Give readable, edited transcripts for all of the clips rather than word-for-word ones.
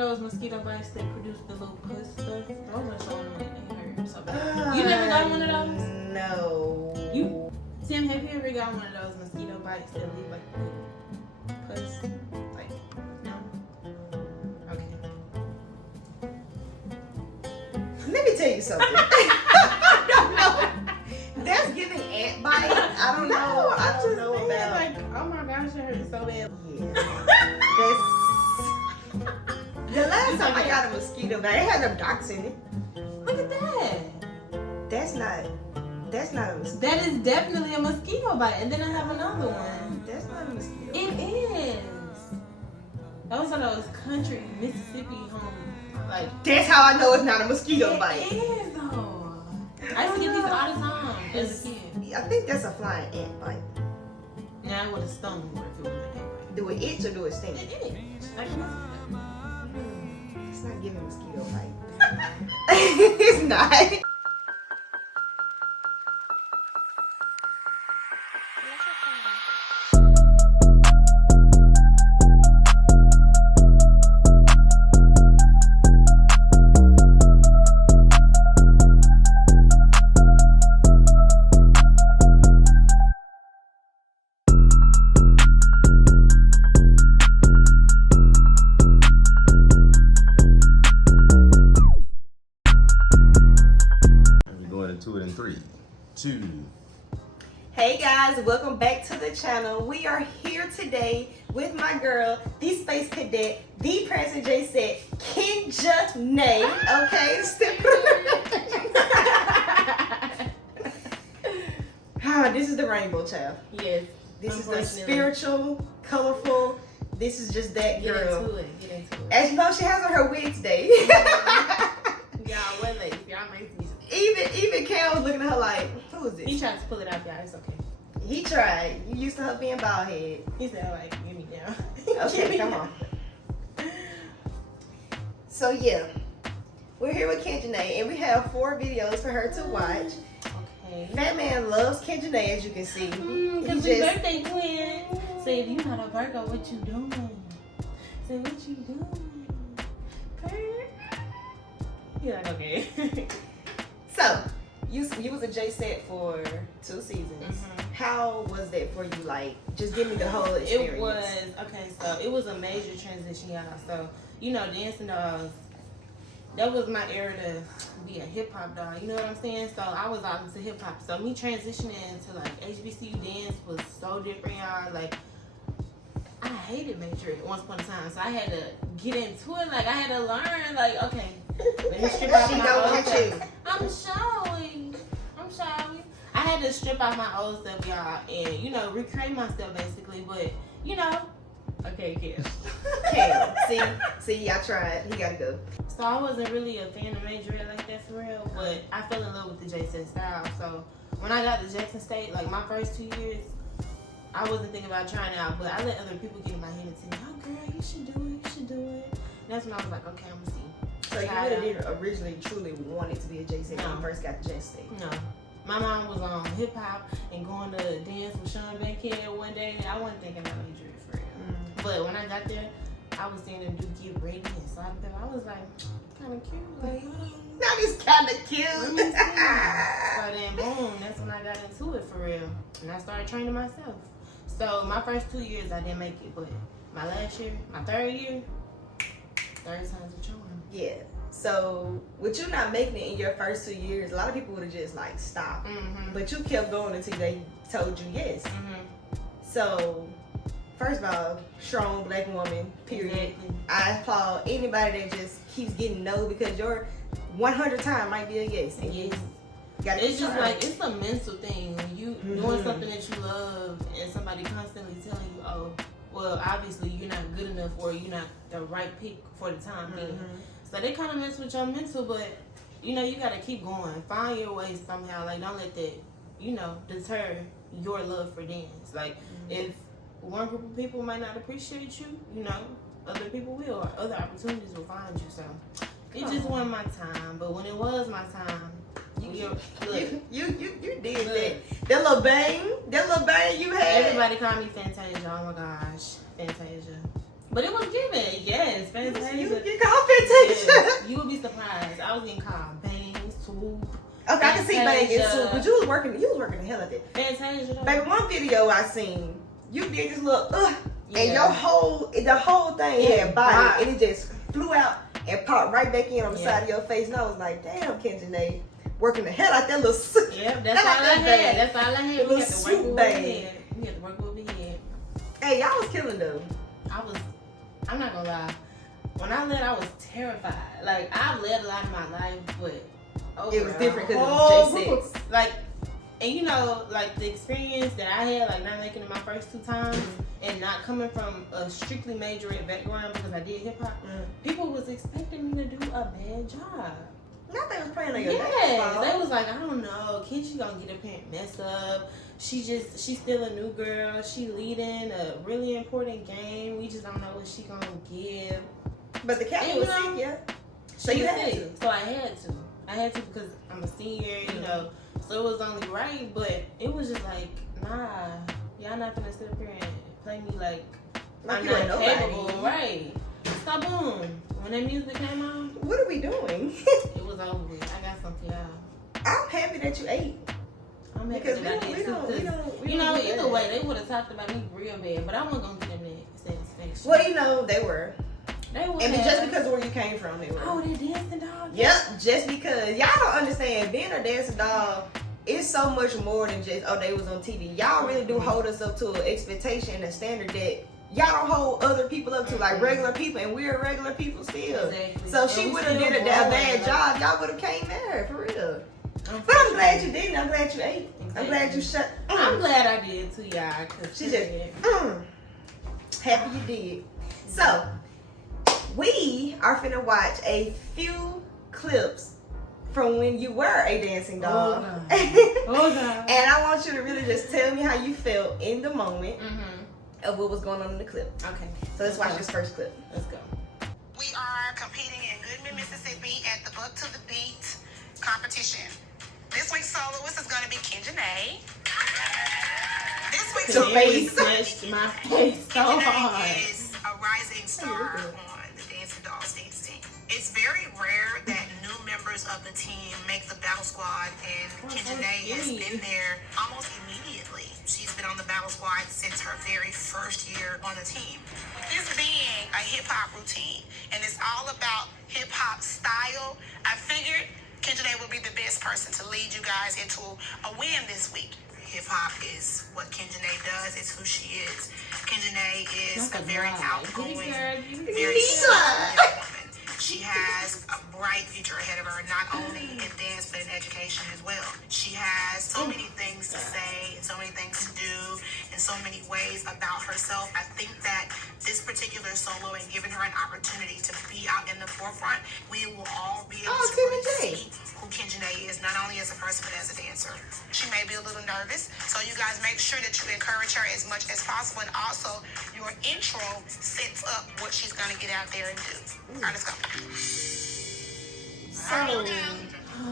of those mosquito bites that produce the little pus stuff? Those are so annoying. They hurt so bad. You never got one of those? No. Tim, have you ever got one of those mosquito bites that leave like pus? Like, no? Okay. Let me tell you something. I don't know. That's giving ant bite. I don't know. I don't know about. Like, oh my gosh, it hurts so bad. Yeah. That's. The last time I got a mosquito bite, it had no dots in it. Look at that. That's not a mosquito. That is definitely a mosquito bite. And then I have another one. That's not a mosquito. It is. Those are those country Mississippi homes. Like, that's how I know it's not a mosquito bite. It is though. I used to get these all the time as a kid. I think that's a flying ant bite. Now I would have stung more if it was an ant bite. Do it itch or do it sting? It is. Like, it's not giving mosquito bite. It's not. It in 3, 2. Hey guys, welcome back to the channel. We are here today with my girl, the Space Cadet, the Present J set, kenjie. Okay, this is the rainbow child. yes. This is the spiritual, colorful. This is just that girl. Get into it. As you know, she has on her wig today. Y'all, what ladies? Y'all makes me. Even Cam was looking at her like, who is this? He tried to pull it out, y'all. It's okay. He tried. You used to her being bald head. He said, like, give me down. Okay, come on. So yeah, we're here with kenjie, and we have 4 videos for her to watch. Okay. Fat Man loves kenjie, as you can see. Because we birthday twins. Say, if you not a Virgo, what you doing? Say, what you doing? You're like, okay. So, you was a J set for 2 seasons. Mm-hmm. How was that for you? Like, just give me the whole experience. It was, okay, so it was a major transition, y'all. So, you know, dancing dolls, that was my era to be a hip-hop doll. You know what I'm saying? So, I was all into hip-hop. So, me transitioning to, like, HBCU dance was so different, y'all. Like, I hated major once upon a time. So, I had to get into it. Like, I had to learn, like, okay, let me strip off my old stuff. I'm sorry. I had to strip off my old stuff, y'all, and, you know, recreate myself, basically. But, you know, okay, Kim. See, I tried. He gotta go. So I wasn't really a fan of majorette like that for real, but I fell in love with the Jason style. So when I got to Jackson State, like my first 2 years, I wasn't thinking about trying out, but I let other people get in my head and say, oh girl, you should do it. And that's when I was like, okay, I'm gonna see. So you really didn't originally truly wanted to be a J set when you first got to Jackson State? No. My mom was on hip hop and going to dance with Sean Bankhead one day. I wasn't thinking about majorette for real. But when I got there, I was seeing them do Get Ready and Salt and Pepper. I was like, kind of cute. Like, that is kind of cute. Let me see. So then, boom, that's when I got into it for real. And I started training myself. So my first 2 years, I didn't make it. But my last year, my 3rd year, 3rd time's a charm. Yeah. So with you not making it in your first 2 years, a lot of people would have just like stopped. Mm-hmm. But you kept going until they told you yes. Mm-hmm. So first of all, strong black woman, period. Exactly. I applaud anybody that just keeps getting no, because your 100 time might be a yes. And you gotta it's just try. like, it's a mental thing. When you doing something that you love and somebody constantly telling you, oh, well, obviously you're not good enough or you're not the right pick for the time being. So they kind of mess with your mental, but, you know, you got to keep going. Find your way somehow. Like, don't let that, you know, deter your love for dance. Like, if one group of people might not appreciate you, you know, other people will, or other opportunities will find you. So it just wasn't my time. But when it was my time, you did that. That little bang you had. Everybody called me Fantasia. Oh my gosh, Fantasia. But it was given, yes, Fantasia. You called can see banging too, but you was working the hell out of it. Fantasia. Baby, one video I seen, you did this little Yeah. and the whole thing had body, and it just flew out and popped right back in on the side of your face, and I was like, damn, kenjie, working the hell out that little suit. Yeah, that's all I had. That's all I had. The little swoop bag. We had to work what we had. Hey, y'all was killing though. I'm not gonna lie. When I led, I was terrified. Like, I've led a lot in my life, but It was different because it was J6. Like, and you know, like the experience that I had, like not making it my first 2 times, and not coming from a strictly majoring background because I did hip hop, people was expecting me to do a bad job. Not they was playing on your Yeah, they was like, I don't know, Kenjie gonna get her parent messed up. She's still a new girl. She leading a really important game. We just don't know what she gonna give. But the cat was sick, yeah. So you had to. So I had to because I'm a senior, you know. So it was only right, but it was just like, nah, y'all not gonna sit up here and play me like I'm you not ain't capable, nobody. right? Stop boom. When that music came on, What are we doing? it was over with. I got something y'all. I'm happy that you ate. I'm happy Because that I did too, 'cause, you know, either way, they would have talked about me real bad, but I wasn't gonna give them that satisfaction. Well, you know, they were. They would And have. just because of where you came from, they were. Oh, they dancing dog. Yep, just because. Y'all don't understand, being a dancing dog is so much more than just, oh, they was on TV. Y'all really do hold us up to an expectation and a standard that y'all don't hold other people up to, like regular people, and we're regular people still. Exactly. So if she would have did a bad job, y'all would have came there, for real. But I'm glad you didn't. I'm glad you ate. I'm glad you shut. I'm glad I did too, y'all. Cause She just happy you did. So we are finna watch a few clips from when you were a dancing dog. Oh God. And I want you to really just tell me how you felt in the moment of what was going on in the clip. Okay. So let's watch this first clip. Let's go. We are competing in Goodman, Mississippi at the Buck to the Beat competition. This week's soloist is going to be kenjie. This week's Your It face. smashed my face so hard. kenjie is a rising star on the Dancing Dolls dance team. It's very rare that new members of the team make the battle squad, and kenjie has been there almost immediately. She's been on the battle squad since her very first year on the team. This being a hip-hop routine, and it's all about hip-hop style, I figured kenjie would be the best person to lead you guys into a win this week. Hip-hop is what kenjie does. It's who she is. Kenjie is a very outgoing, very smart young woman. She has a bright future ahead of her, not only in dance, but in education as well. She has so many things to say and so many things to do and so many ways about herself. I think that this particular solo and giving her an opportunity to be out in the forefront, we will all be able to really see who kenjie is, not only as a person, but as a dancer. She may be a little nervous, so you guys make sure that you encourage her as much as possible, and also your intro sets up what she's going to get out there and do. All right, let's go. So,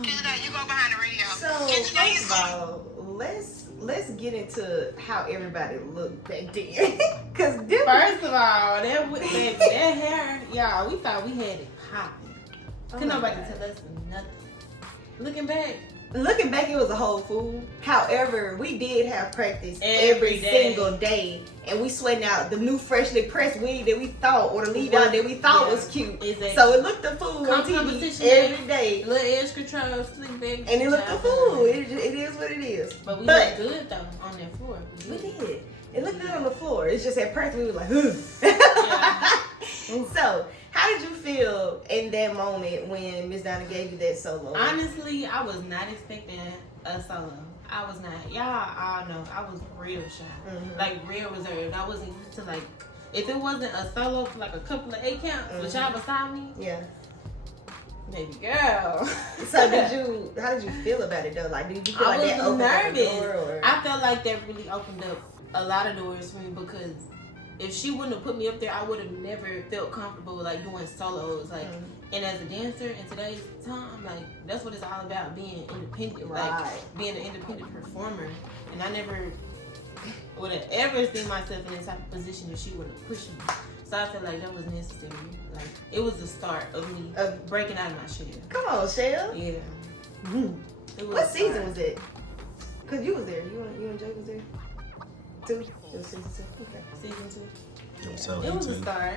kenjie, you go behind the radio. so first of all, let's get into how everybody looked back then. Cause First of all, that hair, y'all, we thought we had it popping. Couldn't nobody tell us nothing. Looking back, it was a whole fool. However, we did have practice every single day, and we sweating out the new freshly pressed wig that we thought, or the lead out that we thought was cute. Exactly. So it looked a fool on TV every day. Little edge control, slick back. And it looked a fool. It is what it is. But we looked good though on that floor. We did. It looked good on the floor. It's just at practice we was like, So, how did you feel in that moment when Miss Donna gave you that solo? Honestly, I was not expecting a solo. I was not. Y'all all know I was real shy. Like real reserved. I wasn't used to like, if it wasn't a solo for like a couple of 8 counts with y'all beside me. Yeah. Baby girl. So how did you feel about it though? Like, did you feel like that opened up a door, or? I felt like that really opened up a lot of doors for me, because if she wouldn't have put me up there, I would have never felt comfortable like doing solos. Like, and as a dancer in today's time, like that's what it's all about, being independent, like being an independent performer. And I never would have ever seen myself in this type of position if she wouldn't have pushed me. So I felt like that was necessary. Like it was the start of me breaking out of my shell. Come on, Shell. Yeah. What season was it? Cause you was there. You and Jay was there. 2. It was season 2. Okay. Season 2. So It was a start.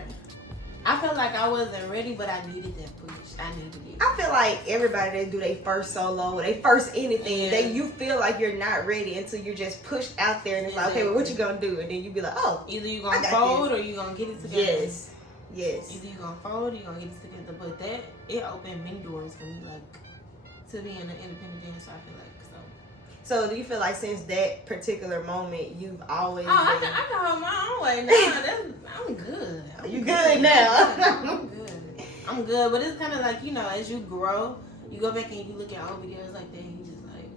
I felt like I wasn't ready, but I needed that push. I needed it. I feel like everybody that do their first solo, they first anything, Yeah. you feel like you're not ready until you're just pushed out there and it's like, okay, well, what you gonna do? And then you be like, oh, Either you I gonna got fold this. or you gonna get it together. Yes. Either you gonna fold or you gonna get it together. But that, it opened many doors for me, like, to being an independent dancer, I feel like. So do you feel like since that particular moment, you've always Oh, I been... can hold my own way now. I'm good. You good now? I'm good. I'm good, but it's kind of like, you know, as you grow, you go back and you look at old videos like that, and you just like,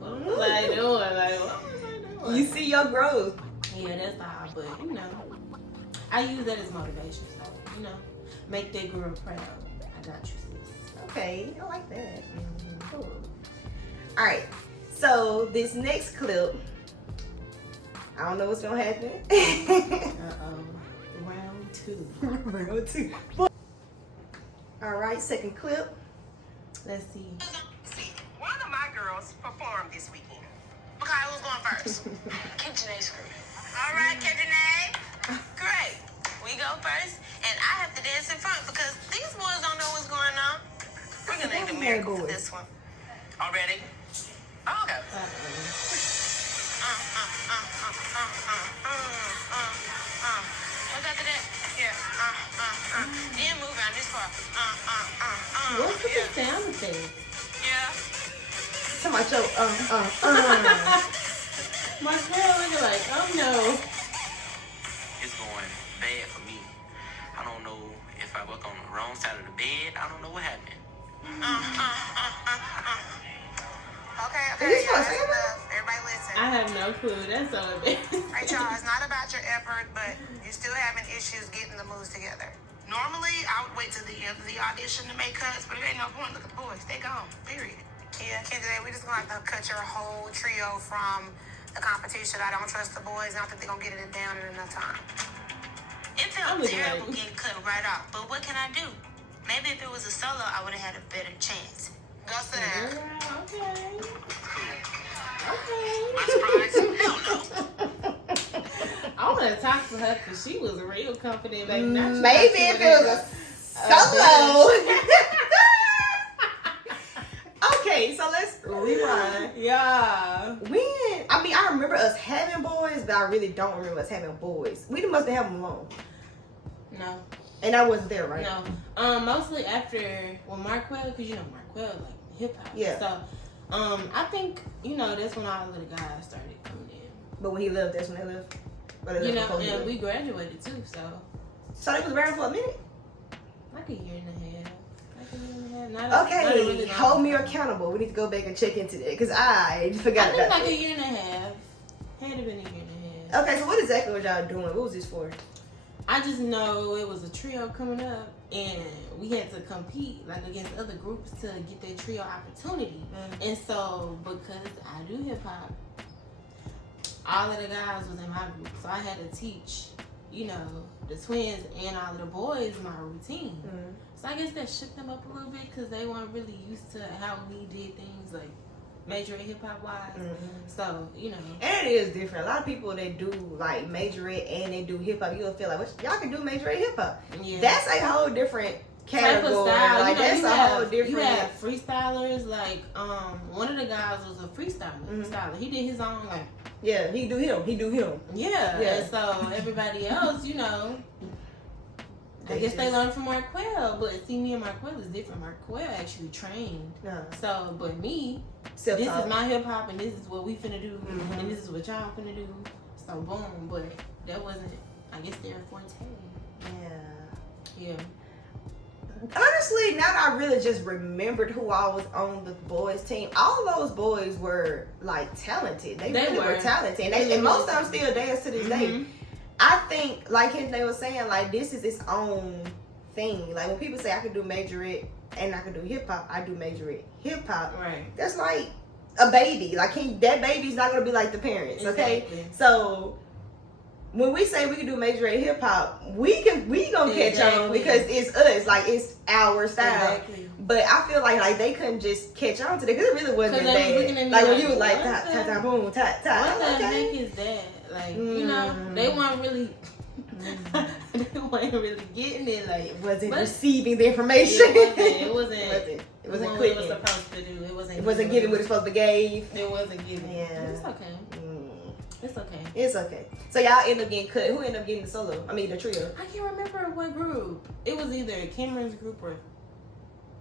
what was I doing? Like, what was I doing? You see your growth. Yeah, that's all. But, you know, I use that as motivation. So, you know, make that girl proud. I got you, sis. Okay, I like that. Cool. All right, so this next clip, I don't know what's gonna happen. Round 2. Round 2. All right, second clip. Let's see. One of my girls performed this weekend. Okay, who's going first? Kenjie's crew. All right, Kenjie. Great. We go first, and I have to dance in front because these boys don't know what's going on. We're gonna make a miracle for this one. All ready? Okay. What's after that? Yeah. Then move around this far. What's with the sound effect? Yeah. Somebody show, My girl looking like, oh no. It's going bad for me. I don't know if I work on the wrong side of the bed. I don't know what happened. Okay, Is this y'all, for that's Sarah? enough. Everybody listen. I have no clue. That's so embarrassing. Right, y'all, it's not about your effort, but you're still having issues getting the moves together. Normally, I would wait till the end of the audition to make cuts, but it ain't no point. Look at the boys. They gone. Period. Yeah, Kenjie, we just gonna have to cut your whole trio from the competition. I don't trust the boys. I don't think they're gonna get it down in enough time. It I'm felt looking terrible like- getting cut right off, but what can I do? Maybe if it was a solo, I would have had a better chance. Go sit down. Girl, okay. My surprise? Hell no. I want to talk to her because she was real confident. Like, not you maybe talking if it to was her. a solo. Okay, so let's rewind. Yeah. When, I mean, I remember us having boys, but I really don't remember us having boys. We must have had them alone. No. And I wasn't there, right? No. Mostly after, well, Marquell, because you know Marquell, like hip hop. Yeah. So, I think, you know, that's when all of the guys started coming in. But when he left, that's when they left. Or they You left know, before he and left? we graduated too, so So they was married for a minute? like a year and a half. Like a year and a half. Not a Okay, really long hold me time. accountable. We need to go back and check into that because I forgot I think about like that. a year and a half. Had to been a year and a half. Okay, so what exactly was y'all doing? What was this for? I just know it was a trio coming up, and we had to compete like against other groups to get that trio opportunity. And so because I do hip hop, all of the guys was in my group, so I had to teach, you know, the twins and all of the boys my routine. So I guess that shook them up a little bit because they weren't really used to how we did things like major hip hop wise. So, you know. And it is different. A lot of people that do like majorette and they do hip hop, you'll feel like, y'all can do majorette hip hop. Yeah. That's a whole different Type category. of style. Like You know, that's you a have, whole different. You have freestylers, like one of the guys was a freestyler. Styler. He did his own like Yeah, he do him. He do him. yeah. Yeah. And so everybody else, you know, I guess they learned from Marquell, but see, me and Marquell is different. Marquell actually trained. So, but me, this is my hip hop, and this is what we finna do, and this is what y'all finna do. So, boom. But that wasn't, I guess, their forte. Yeah. Honestly, now that I really just remembered who I was on the boys team, all those boys were like talented. They really were talented, and most of them still dance to this day. I think, like they was saying, like this is its own thing. Like when people say I can do majorette and I can do hip hop, I do majorette hip hop. Right. That's like a baby. Like that baby's not gonna be like the parents. Okay. Exactly. So when we say we can do major rate hip hop, we gonna catch on Exactly. because it's us, like it's our style. Exactly. But I feel like they couldn't just catch on to that because it really wasn't 'Cause that they was looking bad. at me Like when like, you was like what ta the- ta ta boom ta ta. What the Okay. heck is that? Like, you know, they weren't really, they weren't really getting it. Like, Wasn't but receiving the information. it wasn't It wasn't doing what quick. it was supposed to do. It wasn't. It wasn't giving what it's supposed to give. It wasn't giving. Yeah. But it's okay. It's okay. It's okay. So y'all end up getting cut. Who ended up getting the solo? I mean the trio. I can't remember what group. It was either Cameron's group or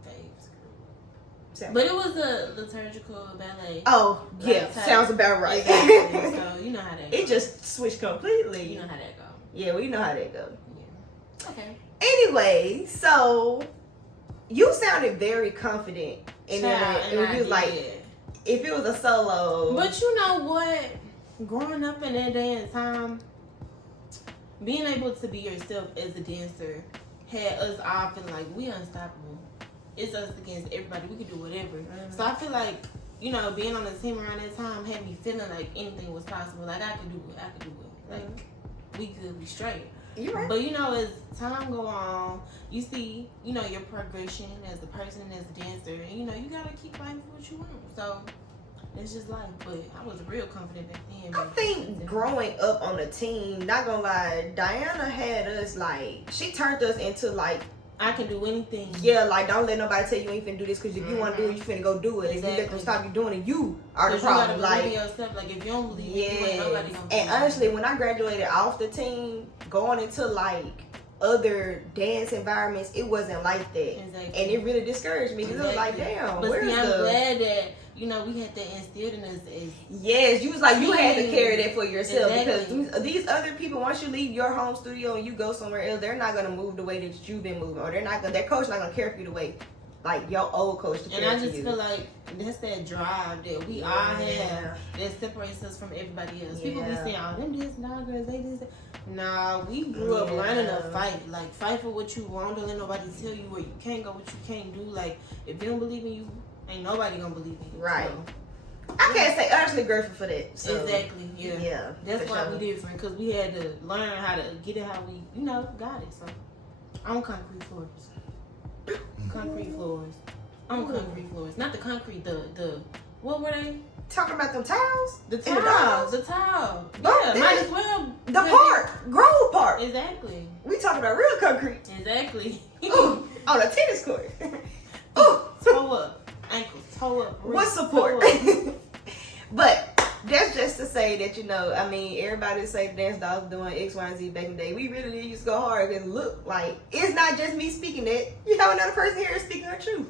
Fave's group. So- But it was a liturgical ballet. Oh yeah, Like, sounds about right. Exactly. So you know how that goes. It just switched completely. You know how that goes. Yeah, we know how that goes. Yeah. Okay. Anyway, so you sounded very confident in Child, that. and And I you was like, did. if it was a solo. But you know what? Growing up in that day and time, being able to be yourself as a dancer had us all feeling like we unstoppable. It's us against everybody. We could do whatever. So I feel like, you know, being on the team around that time had me feeling like anything was possible. Like I could do it. I could do it. Like we could be straight. You right. But you know, as time go on, you see, you know, your progression as a person and as a dancer, and you know, you gotta keep fighting for what you want. So it's just life. But I was real confident back then. I think growing up on the team, not gonna lie, Diana had us like, she turned us into like, I can do anything. yeah, like don't let nobody tell you ain't finna do this because if you want to do it, you finna go do it. If you let them Exactly. stop you doing it, you are the 'Cause you gotta problem. believe Like, in yourself. Like if you don't believe in it, you ain't nobody gonna and believe honestly, when I graduated off the team, going into like other dance environments, it wasn't like that. Exactly. And it really discouraged me because it was like, damn, But where's see, I'm the... glad that, you know, we had that instilled in us as Yes, you was like, you had to carry that for yourself Exactly. because these other people, once you leave your home studio and you go somewhere else, they're not gonna move the way that you've been moving, or they're not gonna, their coach not gonna care for you the way like your old coach to and care I for just you. feel like that's that drive that we all have that separates us from everybody else. People be Yeah. saying, "Oh, them this girls, they this." Nah, we grew up learning to fight. Like fight for what you want. Don't let nobody tell you where you can't go, what you can't do. Like if you don't believe in you, ain't nobody gonna believe in you. Right. So, I can't say honestly grateful for that. So. exactly. Yeah. Yeah. That's for why sure. we different, because we had to learn how to get it how we, you know, got it. So I'm concrete floors. Concrete floors. I'm concrete floors. Not the concrete, the what were they? Talking about them towels? The In the tile. dogs? The tile. Oh, Yeah, yeah. might as well. The park. Grove Park. Exactly. We talking about real concrete. Exactly. Ooh, on a tennis court. Ooh. Toe up. Ankles. Toe up. What wrists, support? toe up. But that's just to say that, you know, I mean, everybody say dance dolls doing X, Y, and Z back in the day. We really did used to go hard and look like it's not just me speaking it. You have another person here speaking her truth.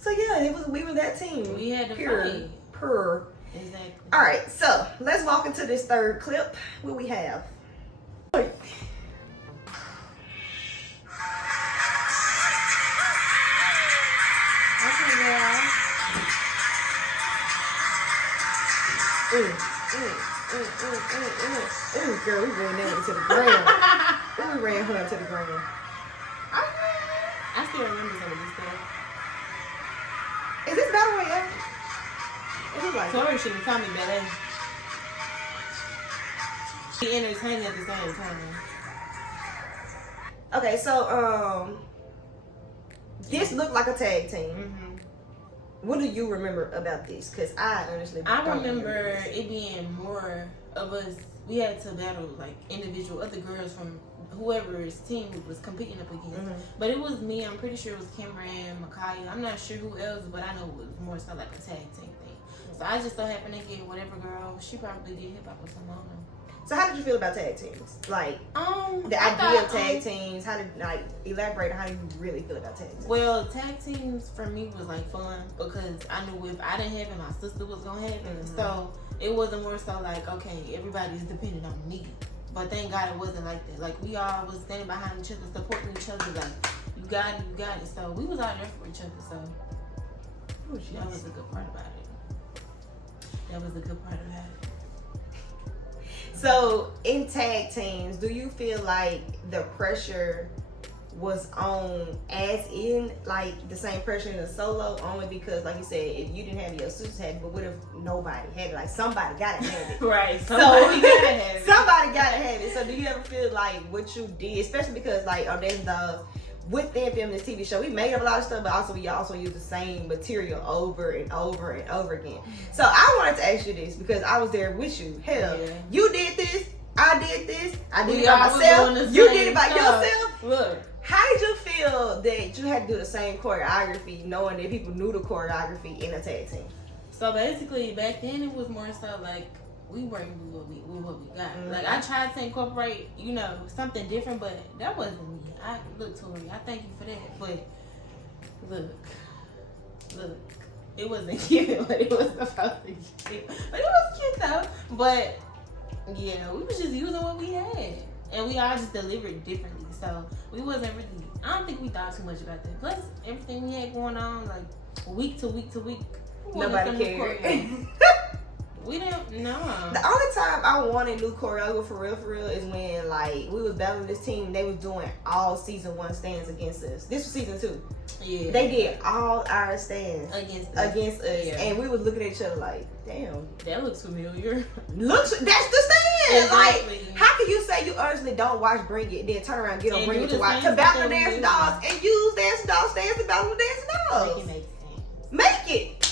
So yeah, we were that team. We had to Pure. fight. Purr. Exactly. All right, so let's walk into this third clip. What we have? Okay, girl. Ooh, girl, we ran that to the ground. Ooh, we ran her to the ground. I still remember some of this stuff. Is this battle royale? It look like it. Tori shouldn't call me ballet. Be entertaining at the same time. Okay, so this looked like a tag team. What do you remember about this? Because I honestly I don't remember it being more of us. We had to battle like individual other girls from whoever's team was competing up against. But it was me. I'm pretty sure it was Cameron, Makaya. I'm not sure who else, but I know it was more so like a tag team thing. So I just so happened to get whatever girl. She probably did hip hop or something. I don't know. So how did you feel about tag teams? Like the I idea of thought, tag teams. How did elaborate on how you really feel about tag teams? Well, tag teams for me was like fun because I knew if I didn't have it, my sister was gonna have it. So it wasn't more so like, okay, everybody's dependent on me. But thank God it wasn't like that. Like we all was standing behind each other, supporting each other. Like you got it, you got it. So we was out there for each other. So that was a good part about it. That was a good part about it. So in tag teams, do you feel like the pressure was on as in like the same person in the solo, only because like you said, if you didn't have it, your sisters had it, but what if nobody had it? Like somebody gotta have it. Right. Somebody gotta have it. Somebody gotta have it. So do you ever feel like what you did, especially because like on Dancing Dolls, with them filming this TV show, we made up a lot of stuff, but also we also use the same material over and over and over again. So I wanted to ask you this because I was there with you. Hell, you did this, I did this, I did it by myself, you did it by yourself. Look. How did you feel that you had to do the same choreography, knowing that people knew the choreography in a tag team? So basically, back then it was more so like we worked with what we got. Mm-hmm. Like I tried to incorporate, you know, something different, but that wasn't me. Tori, I thank you for that. But look, it wasn't cute, but it was supposed to be cute. But it was cute though. But yeah, we was just using what we had, and we all just delivered differently. So we wasn't really. I don't think we thought too much about that. Plus everything we had going on, like week to week to week. Nobody cared. We didn't. No. The only time I wanted new choreographer for real is when like we was battling this team and they was doing all season 1 stands against us. This was season 2. Yeah. They did all our stands against us, yeah. And we was looking at each other like, damn, that looks familiar. That's the stand. Exactly. Like, how can you say you honestly don't watch Bring It, then turn around and get on Bring It to watch to battle the Dancing Dolls and use Dancing Dolls stands to battle the Dancing Dolls? Make it make sense. Make it.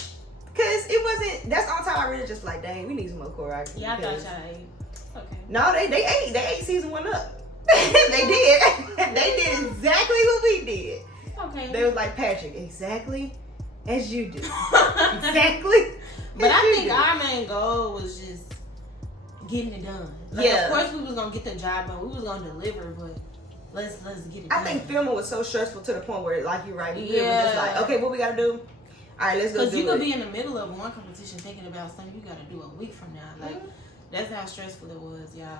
Cause it wasn't. That's the only time I really just like, dang, we need some more choreography. Yeah, I thought y'all ate. Okay. No, they ate season 1 up. They did. They did exactly what we did. Okay. They was like, Patrick, exactly as you do. Exactly. But I think our main goal was just getting it done. Like, of course we was gonna get the job done. We was gonna deliver, but let's get it done. I think filming was so stressful to the point where, like you're right, we was just like, okay, what we gotta do? All right, let's go do it. Because you could be in the middle of one competition thinking about something you got to do a week from now. Like, that's how stressful it was, y'all.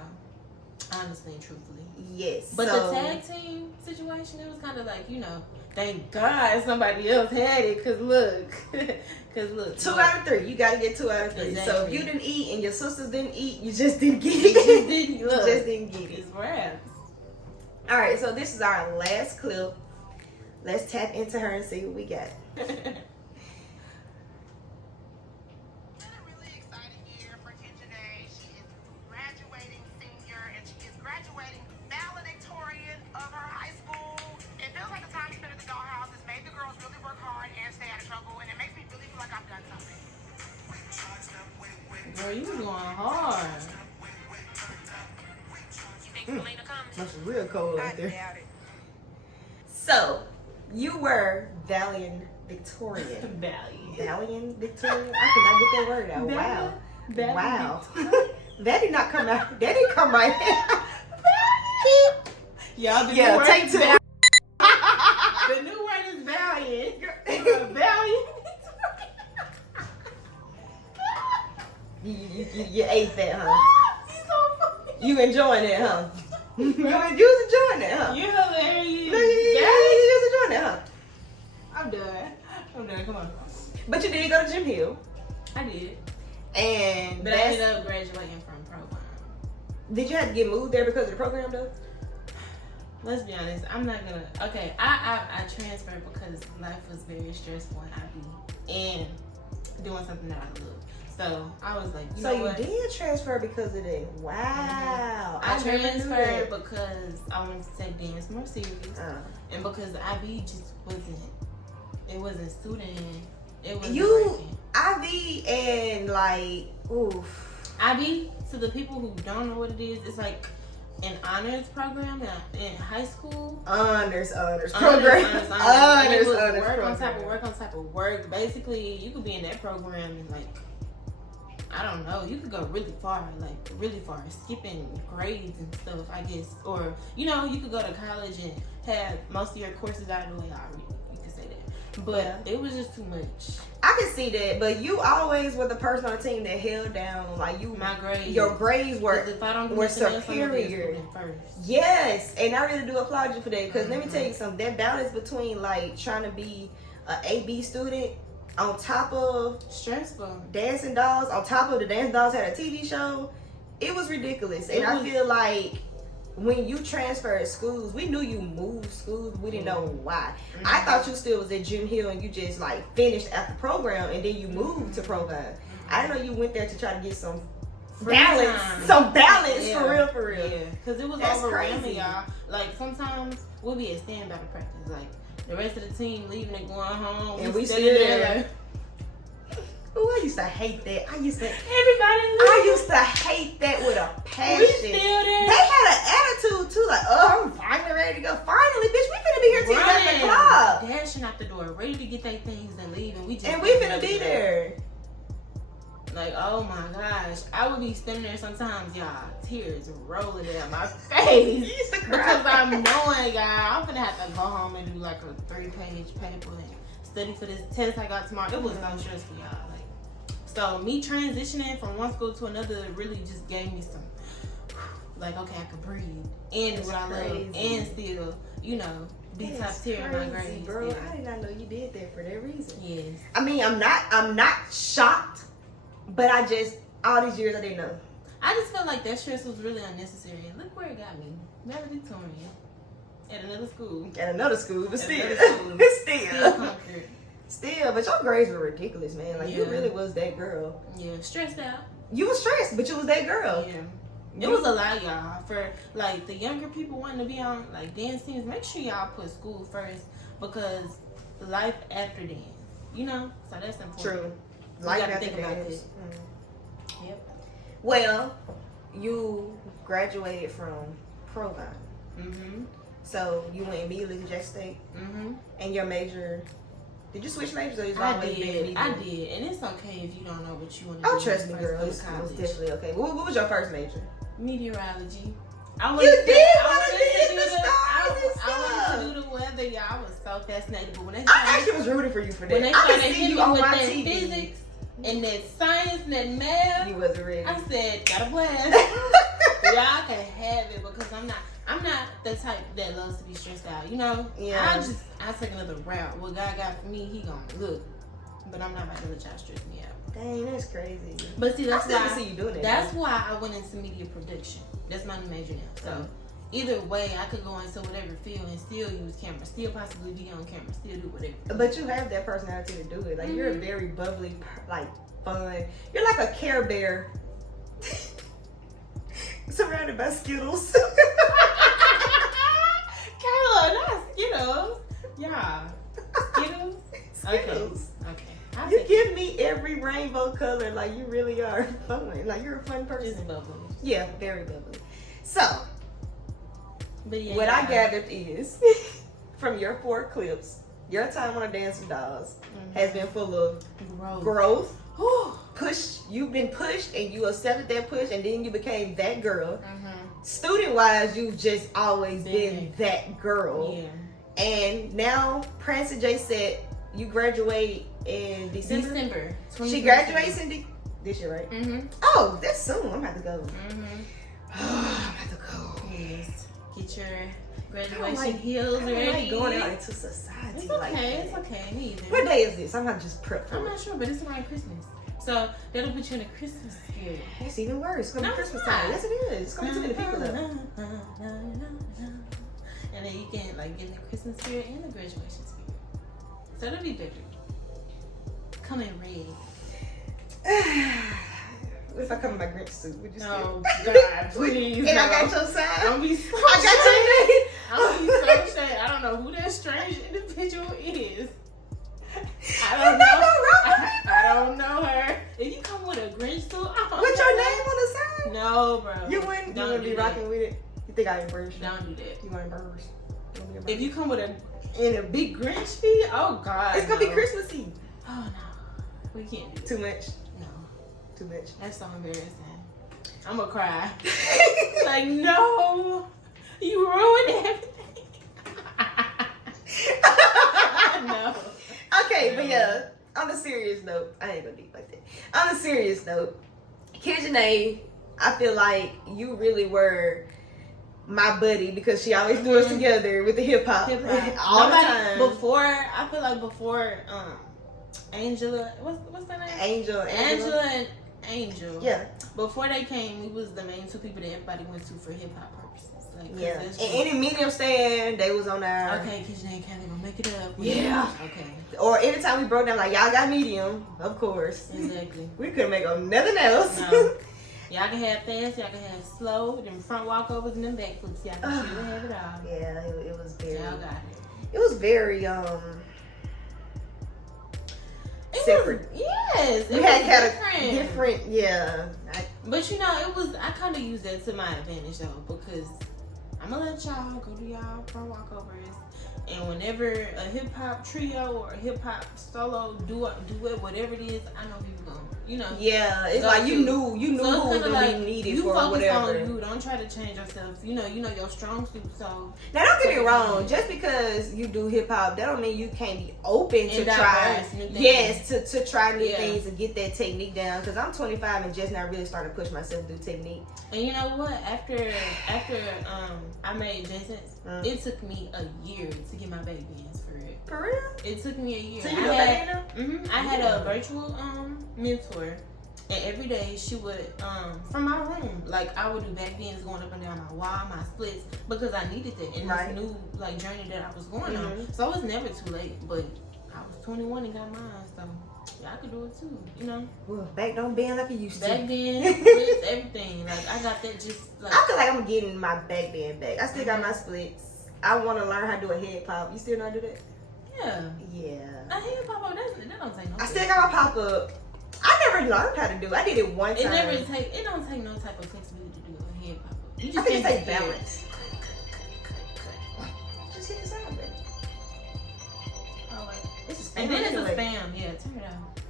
Honestly and truthfully. Yes. But the tag team situation, it was kind of like, you know, thank God somebody else had it. Because look. 2 out of 3. You got to get 2 out of 3. Exactly. So if you didn't eat and your sisters didn't eat, you just didn't get it. You just didn't get it. It's raps. All right, so this is our last clip. Let's tap into her and see what we got. Girl, you was going hard. That's real cold out there. So, you were Valiant Victorian. Valiant Victorian? I cannot get that word out. Wow. That did not come out. That didn't come right. Y'all, yeah, take 2. The new word is valiant. Valiant. You ate that, huh? You enjoying it, huh? You was enjoying it, huh? You're hilarious. You was enjoying it, huh? I'm done. Come on. But you did go to Jim Hill. I did. But I ended up graduating from program. Did you have to get moved there because of the program, though? Let's be honest. I'm not gonna. Okay, I transferred because life was very stressful in IB and doing something that I love. So I was like, you did transfer because of that? Wow. I transferred because I wanted to take dance more serious, and because IB just wasn't suiting. It wasn't working. IB and like, oof. IB, to the people who don't know what it is, it's like an honors program in high school. Honors program. Honors work program. on top of work. Basically, you could be in that program and like, I don't know, you could go really far, skipping grades and stuff, I guess. Or, you know, you could go to college and have most of your courses out of the way already. You could say that. But it was just too much. I can see that, but you always were the person on the team that held down, like my grades. Your grades were superior. Yes, and I really do applaud you for that, because let me tell you something, that balance between like trying to be an AB student on top of stressful Dancing Dolls, on top of the Dancing Dolls had a TV show, it was ridiculous. And I feel like when you transferred schools, we knew you moved schools. We didn't know why. Mm-hmm. I thought you still was at Jim Hill and you just like finished after program and then you moved to Provine. I didn't know you went there to try to get some balance, Yeah. for real. Yeah, because it was That's overwhelming, crazy. y'all. Like, sometimes we'll be at standby practice. Like, the rest of the team leaving and going home. And we standing still there. like, Ooh, I used to hate that. I used to hate that with a passion. We still there. They had an attitude too, like, oh, I'm finally ready to go. Finally, bitch, we finna be here till 11 o'clock. Dashing out the door, ready to get their things and leave, and we just finna be there. Like, oh my gosh, I would be standing there sometimes, y'all, tears rolling down my face. You used to cry. Because I'm knowing, y'all, I'm gonna have to go home and do like a 3-page paper and study for this test I got tomorrow. It was so stressful, y'all. Like, so me transitioning from one school to another really just gave me some, like, okay, I could breathe and do what I love and still, you know, be top tier in my grades. Bro, Yeah. I did not know you did that for that reason. Yes. I mean, I'm not shocked, but I just all these years I didn't know. I just felt like that stress was really unnecessary. And look where it got me. Valedictorian. At another school. At another school, but still, Another school. still, Conquered. still. But your grades were ridiculous, man. Like you Yeah. really was that girl. Yeah, stressed out. You was stressed, but you was that girl. Yeah. It was a lot, y'all. For like the younger people wanting to be on like dance teams, make sure y'all put school first because life after dance. You know? So that's important. True. You Like gotta that think about dance. it. Yep. Well, you graduated from Provine, Mm-hmm. so you went immediately to Jackson State, Mm-hmm. and your major. Did you switch majors or you I always been did. media? I did. And it's okay if you don't know what you want to do. Oh, trust me, when you girl. first It's go to most college. definitely okay. What was your first major? Meteorology. You did want to be in the stars I and wanted stuff. to do the weather, y'all. I was so fascinated. But when they I started, actually was rooting for you for that. when they I started could see hitting you me on with my that TV. physics and that science and that math, You wasn't ready. I said, got a blast. Y'all can have it because I'm not the type that loves to be stressed out. You know? Yeah. I take another route. What God got for me, He gonna look. But I'm not about to let y'all stress me out. Dang, that's crazy. But see, that's I still why can see you doing that. that's why I went into media production. That's my new major now. So either way, I could go into whatever field and still use camera, still possibly be on camera, still do whatever. But you have that personality to do it. Like you're a very bubbly, like fun. You're like a Care Bear surrounded by Skittles. Kayla, not Skittles. Yeah. Skittles? Skittles. Okay. You give me every rainbow color. Like you really are fun. Like you're a fun person. Just bubbly. Yeah, very bubbly. So But yeah. what I gathered is from your 4 clips, your time on a Dancing Dolls has been full of growth. You've been pushed and you accepted that push and then you became that girl. Student wise, you've just always been that girl. Yeah. And now Prancer J said you graduate in December. She 2022. graduates in this year, right? Mm-hmm. Oh, that's soon. I'm about to go. Mm-hmm. I'm about to go. Yes. Get your I graduation don't like- heels I don't ready. like going out into society. It's like okay. that. It's okay. Me either. What day is this? I'm not just prep for I'm it. not sure, but it's around Christmas. So that'll put you in a Christmas spirit. It's even worse. It's gonna No, be it's Christmas not. time. Yes, it is. It's gonna be too many people up. And then you can like get in the Christmas spirit and the graduation spirit. So it'll be better. Come in red. What if I come in my Grinch suit? Would you No, still? God, please. And I no. got your sign. Don't be so I I'm be so ashamed. I don't know who that strange individual is. I don't know. I don't know her. If you come with a Grinch suit, I don't With know your her. name on the sign? No, bro. You wouldn't? You Don't wouldn't do be that. rocking with it? You think I embarrass you? Don't do that. You want to embarrass? You want me to If you embarrass come with a big Grinch feet, oh God. It's gonna be no. Christmassy. Oh no. We can't do it. Too much. No. Too much. That's so embarrassing. I'm gonna cry. Like, no. You ruined everything. No. Okay, but yeah, on a serious note, I ain't gonna be like that. On a serious note, kenjie, I feel like you really were my buddy because she always threw us together with the hip hop all the time. I feel like before Angela, what's that name? Angela. And Angel. Yeah. Before they came, we was the main 2 people that everybody went to for hip hop purposes. Like, 'cause Yeah. that's And just- any meeting saying they was on our. Okay, Kenjie and Kelly gonna make it up. Yeah. Okay. Or anytime we broke down, like, y'all got medium, of course. Exactly. We couldn't make up nothing else. No. Y'all can have fast, y'all can have slow, them front walkovers and them back flips. Y'all can shoot and have it all. Yeah, it was very. Y'all got it. It was very separate. Yes. We It had was a different, yeah. But you know, I kind of use that to my advantage though, because I'm gonna let y'all go do y'all front walkovers, and whenever a hip hop trio or a hip hop solo do it, whatever it is, I know who you going. You know. Yeah, it's Go like you to. knew So who it's was kinda gonna like, be needed you for focus whatever. on you. Don't try to change yourself. You know your strong suit. So Now don't get me wrong. Just because you do hip hop, that don't mean you can't be open to And try. diverse, new things. Yes, to try new Yeah. things and get that technique down. Because I'm 25 and just now really starting to push myself to do technique. And you know what? After I made Jason's, it took me a year to get my back bands for it. For real? It took me a year. So you do that now? I had a virtual mentor, and every day she would from my room, like I would do back bends going up and down my wall, my splits, because I needed that in Right. this new like journey that I was going on. So it was never too late, but I was 21 and got mine, so y'all could do it too, you know. Well, back don't bend like it used to. Back bends, splits, everything. Like I got that just like. I feel like I'm getting my back bend back. I still got my splits. I want to learn how to do a head pop. You still know how to do that? Yeah. Yeah. A head pop up, that don't take no. I still got my pop up. I never learned how to do it. I did it one time. It don't take no type of flexibility to do a head pop up. You I just think it can't takes be scared. balance. Just hit the side button. Oh wait. It's a And then it's a spam. spam. Yeah, turn it out.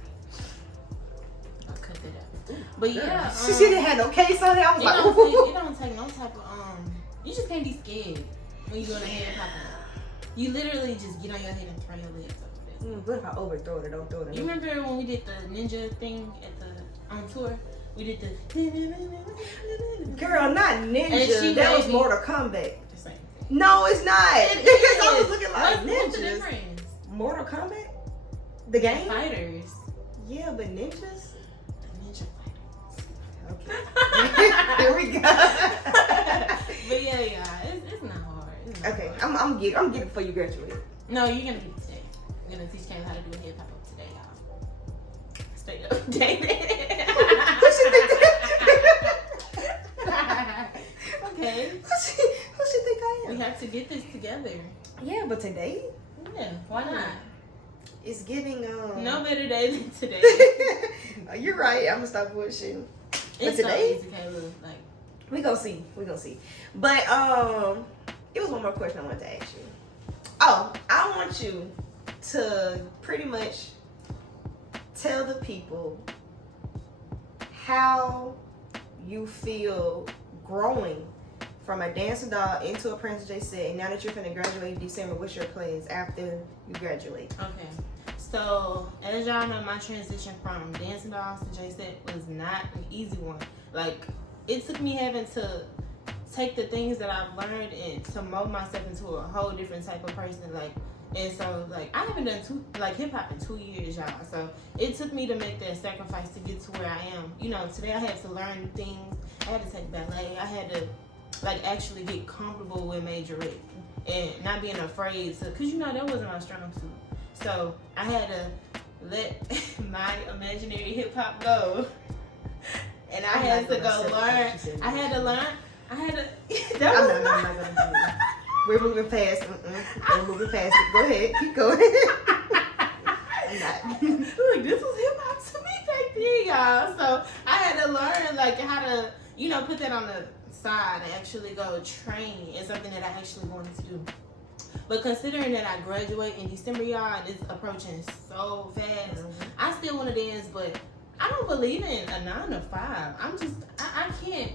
I'll cut that out. But yeah, She didn't have no case on it. I was like, it don't take no type of you just can't be scared when you're doing a head pop up. You literally just get on your head and throw your legs up. What if I overthrow it or don't throw it? You remember when we did the ninja thing on tour? We did the Girl, not And ninja. she That was made me- Mortal Kombat. the same thing. No, it's not. It Because I is. was looking like What's the ninjas. difference? Mortal Kombat? The game? Fighters. Yeah, but ninjas? The ninja fighters. Okay. Here we go. But yeah, it's not hard. It's not Okay, hard. I'm getting it before you graduate. No, you're gonna get it today. I'm gonna teach Kayla how to do a head pop up today, y'all. Stay updated. Who she think Okay. who she think I We am? have to get this together. Yeah, but today Yeah, why not? it's giving No better day than today. You're right. I'm gonna stop bullshitting. It's today? so easy, Kayla. Like, We gonna see. We gonna see. But it was one more question I wanted to ask you. Oh, I want you to pretty much tell the people how you feel growing from a dancing doll into a Princess J set. And now that you're finna graduate in December, what's your plans after you graduate? okay. So, as y'all know, my transition from dancing dolls to J-Set was not an easy one. Like, it took me having to take the things that I've learned and to mold myself into a whole different type of person. Like, and so, like, I haven't done hip hop in 2 years, y'all. So it took me to make that sacrifice to get to where I am. You know, today I had to learn new things. I had to take ballet. I had to like actually get comfortable with majorette and not being afraid to, cause you know that wasn't my strong suit. So I had to let my imaginary hip hop go, and I had to go learn. I had to learn. I had to. That I'm was not gonna do it. We're moving past. We're moving past it. Go ahead. Keep going. I'm not. Look, this was hip hop to me back then, y'all. So I had to learn like how to, you know, put that on the side and actually go train in something that I actually wanted to do. But considering that I graduate in December, y'all, and it's approaching so fast, I still want to dance, but I don't believe in a 9 to 5. I'm just, I can't.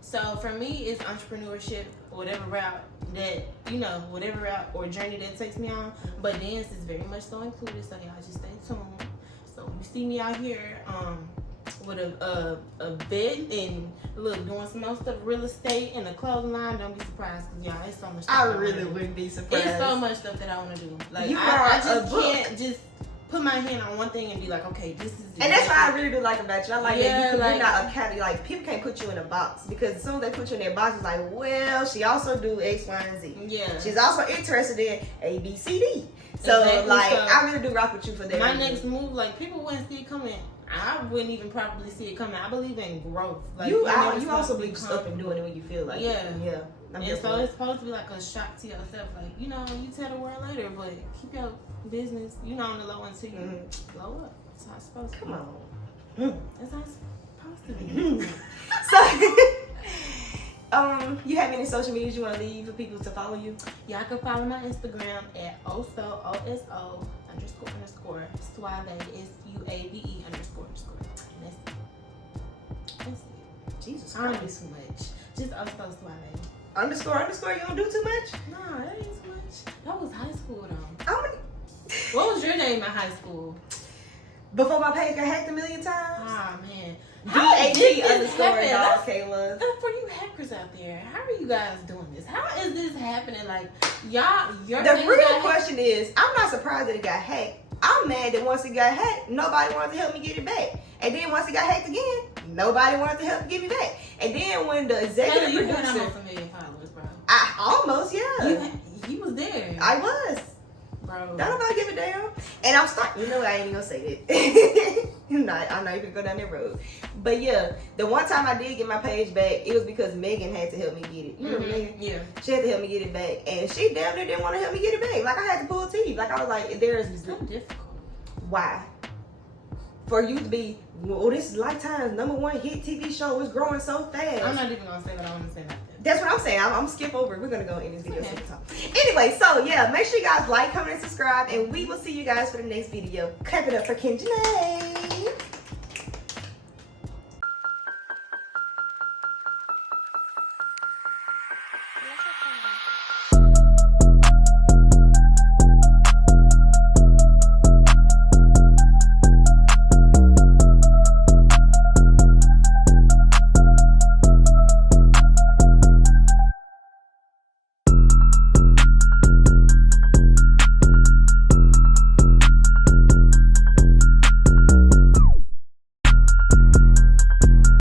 So for me, it's entrepreneurship, whatever route that, you know, whatever route or journey that takes me on. But dance is very much so included, so y'all just stay tuned. So you see me out here with a bed and look, doing some more stuff, real estate and a clothing line, don't be surprised, because y'all, it's so much stuff I wanna really do. wouldn't be surprised. It's so much stuff that I want to do. Like, You I are just a book. can't just put my hand on one thing and be like, okay, this is it. And that's what I really do like about you. I like that Yeah, you're like- not a category. Like, people can't put you in a box because as soon as they put you in their box, it's like, well, she also do X, Y, and Z. Yeah. She's also interested in A, B, C, D. So, Exactly. like, So, I really do rock with you for that. my next move, like, people wouldn't see it coming. I wouldn't even probably see it coming. I believe in growth. Like, you never also supposed to believe become- up and doing it when you feel like Yeah. it. Yeah. I'm here And so for it. it's supposed to be like a shock to yourself. Like, you know, you tell the world later, but keep your business, you know, on the low until you blow up. That's how it's supposed to be. Come on. That's how it's supposed to be. So, you have any social medias you want to leave for people to follow you? Y'all can follow my Instagram at oso__suave Suave SUAVE__. And that's it. Jesus I don't Christ. do too much. Just oso suave. Underscore, you don't do too much? Nah, that ain't too much. That was high school though. How many? What was your name in high school? Before my page got hacked a million times? Ah man. DAT did this underscore happen? dog Let's- Kayla. For you hackers out there, how are you guys doing this? How is this happening? Like, y'all, your The thing real got hacked? question is, I'm not surprised that it got hacked. I'm mad that once it got hacked, nobody wanted to help me get it back. And then once it got hacked again, nobody wanted to help me get it back. And then when the Taylor, executive you had producer, almost 1 million followers, bro. almost, yeah. You was there, I was. bro. Don't nobody give a damn. And I'm starting, you know, I ain't even gonna say that. I'm not even gonna go down that road. But yeah, the one time I did get my page back, it was because Megan had to help me get it. You remember Megan? Yeah. She had to help me get it back. And she damn near didn't want to help me get it back. Like, I had to pull teeth. Like, I was like, It's so difficult. why? For you to be, well, this is Lifetime's #1 hit TV show. It's growing so fast. I'm not even gonna say what I want to say about that. That's what I'm saying. I'm skip over it. We're gonna go in this video. Okay. Anyway, so yeah, make sure you guys like, comment, and subscribe, and we will see you guys for the next video. Clap it up for kenjie.